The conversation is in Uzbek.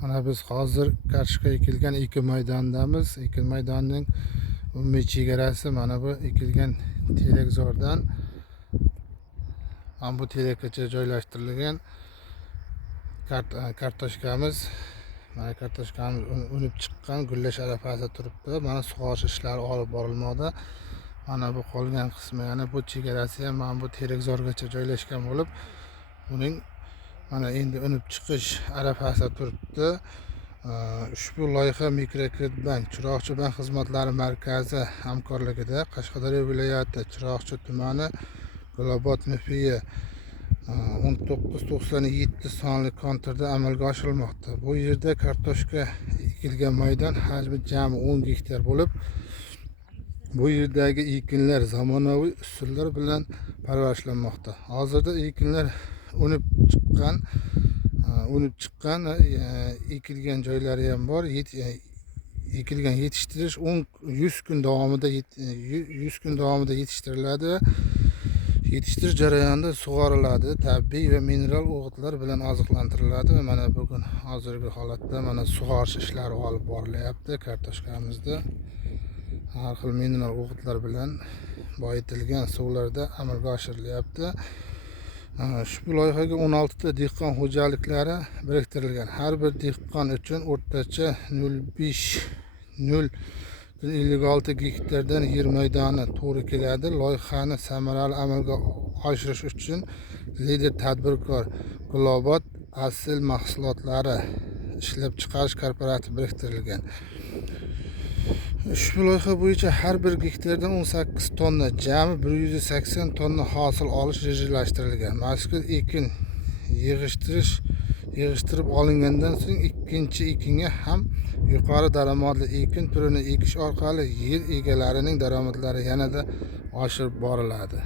Mana biz hozir Qarshga ekilgan ekin maydonidamiz. Ekin maydonining umumiy chegarasi mana bu ekilgan telekzordan mana bu telekgacha joylashtirilgan kartoshkamiz. Mana kartoshkamiz unib chiqqan, gullash arafasida turibdi. Mana sug'orish ishlari olib borilmoqda. Mana bu qolgan qismi, yana bu chegarasi ham mana bu telekzorgacha joylashgan bo'lib, uning mana endi unib chiqish arafasida turibdi. Ushbu loyiha Mikrokredit bank Chiroqchi bank xizmatlari markazi hamkorligida Qashqadaryo viloyati Chiroqchi tumani Gulobod MFI 1997 sonli konturda amalga oshirilmoqda. Bu yerda kartoshka ekilgan maydon hajmi jami 10 gektar bo'lib, bu yerdagi ekinlar zamonaviy usullar bilan parvarishlanmoqda. Hozirda ekinlar unib chiqqan ekilgan joylari ham bor. Ekilgan yetishtirish 100 kun davomida yetishtiriladi. Yetishtirish jarayonida sug'oriladi, tabiiy va mineral o'g'itlar bilan oziqlantiriladi. Va mana bugun hozirgi holatda mana sug'orish ishlari olib borilyapti. Kartoshkamizda har xil mineral o'g'itlar bilan boyitilgan suvlarda amalga oshirilyapti. Ushbu loyihaga 16 ta dehqon xo'jaliklari biriktirilgan. Har bir dehqon uchun o'rtacha 0,56 gektardan yer maydoni to'g'ri keladi. Loyihani samarali amalga oshirish uchun lider tadbirkor Gulobod asl mahsulotlari ishlab chiqarish korporativ biriktirilgan. Ushbu loyiha bo'yicha har bir gektardan 18 tonna, jami 180 tonna hosil olish rejalashtirilgan. Mazkur ekin yig'ishtirib olingandan so'ng ikkinchi ekinga ham yuqori daromadli ekin turini ekish orqali yer egalarining daromadlari yanada oshirib boriladi.